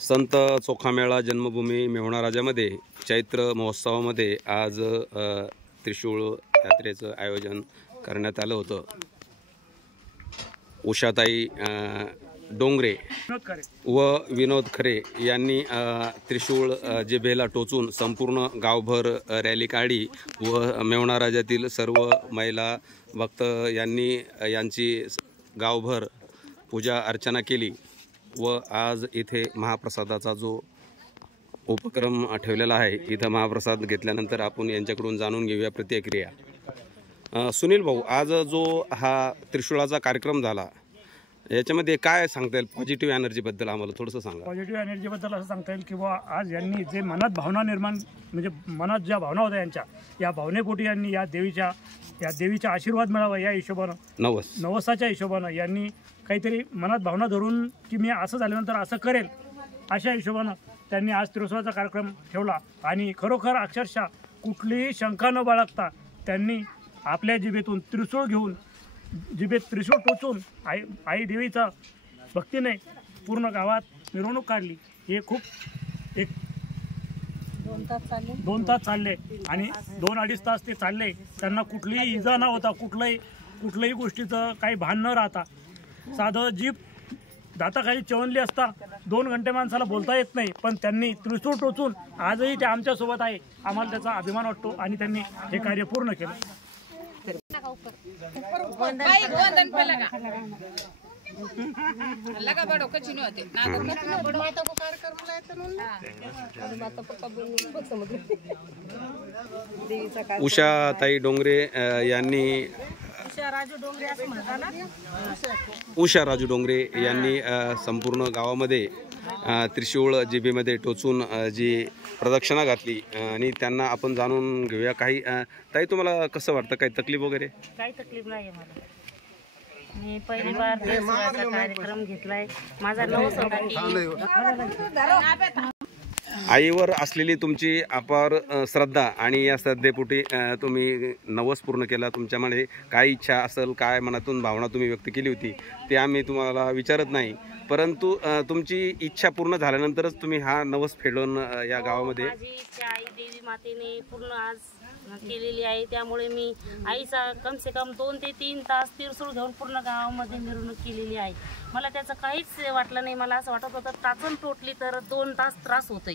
संत चोखामेळा जन्मभूमी मेहुणा राजामध्ये चैत्र महोत्सवामध्ये आज त्रिशूळ यात्रेचं आयोजन करण्यात आलं होतं। उषाताई डोंगरे व विनोद खरे यांनी त्रिशूळ जिभेला टोचून संपूर्ण गावभर रॅली काढली व मेहुणा राजातील सर्व महिला भक्त यांची गावभर पूजा अर्चना केली व आज इथे महाप्रसादाचा जो उपक्रम ठेवलेला आहे, इथं महाप्रसाद घेतल्यानंतर आपण यांच्याकडून जाणून घेऊया प्रतिक्रिया। सुनील भाऊ, आज जो हा त्रिशूळाचा कार्यक्रम झाला याच्यामध्ये काय सांगता येईल पॉझिटिव्ह एनर्जीबद्दल आम्हाला थोडंसं सांगा। पॉझिटिव्ह एनर्जीबद्दल असं सांगता येईल की आज यांनी जे मनात भावना निर्माण म्हणजे मनात ज्या भावना होत्या या भावनेपोटी यांनी या देवीचा आशीर्वाद मिळावा या हिशोबानं नवसाच्या हिशोबानं यांनी काहीतरी मनात भावना धरून की मी असं झाल्यानंतर असं करेल अशा हिशोबानं त्यांनी आज त्रिशूळाचा कार्यक्रम ठेवला आणि खरोखर अक्षरशः कुठलीही शंका न बाळगता त्यांनी आपल्या जिभेतून त्रिशूळ घेऊन जिभेत त्रिशूळ टोचून आई देवीचा भक्तीने पूर्ण गावात मिरवणूक काढली। हे खूप एक 2 तास चालले आणि 2-2.5 तास ते चालले। त्यांना कुठलीही इजा न होता कुठल्याही गोष्टीचं काही भान न राहता साधं जीभ दाताखाली चवणली असता 2 घंटे माणसाला बोलता येत नाही, पण त्यांनी त्रिशूळ टोचून आजही ते आमच्यासोबत आहे। आम्हाला त्याचा अभिमान वाटतो आणि त्यांनी हे कार्य पूर्ण केलं। उषाताई डोंगरे यांनी संपूर्ण गावामध्ये त्रिशूळ जिभेमध्ये टोचून जी प्रदक्षिणा घातली आणि त्यांना आपण जाणून घेऊया। काही ताई, तुम्हाला कसं वाटतं? काही तकलीफ वगैरे? काही तकलीफ नाही मला। मी पहिली बार त्रिशूळाचा कार्यक्रम घेतलाय। माझा नवस होता आईवर असलेली तुमची अपार श्रद्धा आणि या श्रद्धेपोटी तुम्ही नवस पूर्ण केला। तुमच्यामध्ये काय इच्छा असेल, काय मनातून भावना तुम्ही व्यक्त केली होती ते आम्ही तुम्हाला विचारत नाही, परंतु तुमची इच्छा पूर्ण झाल्यानंतरच तुम्ही हा नवस फेडून या गावामध्ये माझी इच्छा आई देवी मातेने पूर्ण आज केलेली आहे। त्यामुळे मी आईचा कम से कम 2 ते 3 तास त्रिशूळ घेऊन पूर्ण गावामध्ये मिरवणूक केलेली आहे। मला त्याचं काहीच वाटलं नाही। मला असं वाटत होतं टाचन तोटली तर 2 तास त्रास होतोय,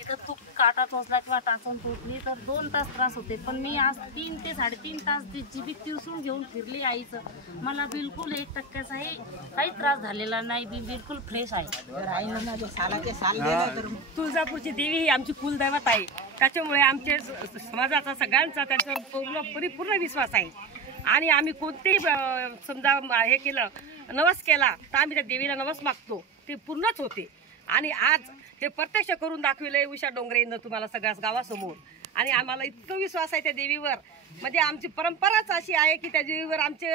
इथं तूप काटा टोचला किंवा टाचन तोटली तर 2 तास त्रास होते, पण मी आज 3 ते 3.5 तास जिभेत त्रिशूळ घेऊन फिरली आईचं। मला बिलकुल 1% काही त्रास झालेला नाही। मी बिलकुल फ्रेश आहे। तुळजापूरची देवी ही आमची कुलदैवत आहे, त्याच्यामुळे आमच्या समाजाचा सगळ्यांचा त्याच्यावर परिपूर्ण विश्वास आहे आणि आम्ही कोणतेही समजा हे केलं नवस केला तर आम्ही त्या देवीला नवस मागतो, ते पूर्णच होते। आणि आज ते प्रत्यक्ष करून दाखविले उषा डोंगरेंना तुम्हाला सगळ्या गावासमोर, आणि आम्हाला इतका विश्वास आहे त्या देवीवर। म्हणजे आमची परंपराच अशी आहे की त्या देवीवर आमचे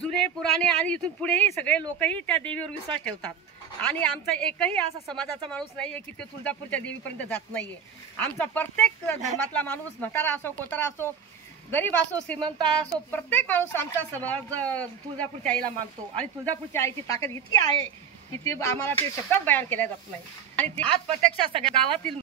जुने पुराणे आणि इथून पुढेही सगळे लोकही त्या देवीवर विश्वास ठेवतात आणि आमचा एकही असा समाजाचा माणूस नाहीये की ते तुळजापूरच्या देवीपर्यंत जात नाहीये। आमचा प्रत्येक धर्मातला माणूस, म्हातारा असो, कोतारा असो, गरीब असो, श्रीमंत असो, प्रत्येक माणूस आमचा समाज तुळजापूरच्या आईला मानतो आणि तुळजापूरच्या आईची ताकद इतकी आहे की ते आम्हाला ते शब्दात बयान केल्या जात नाही। आणि आज प्रत्यक्षात सगळ्या गावातील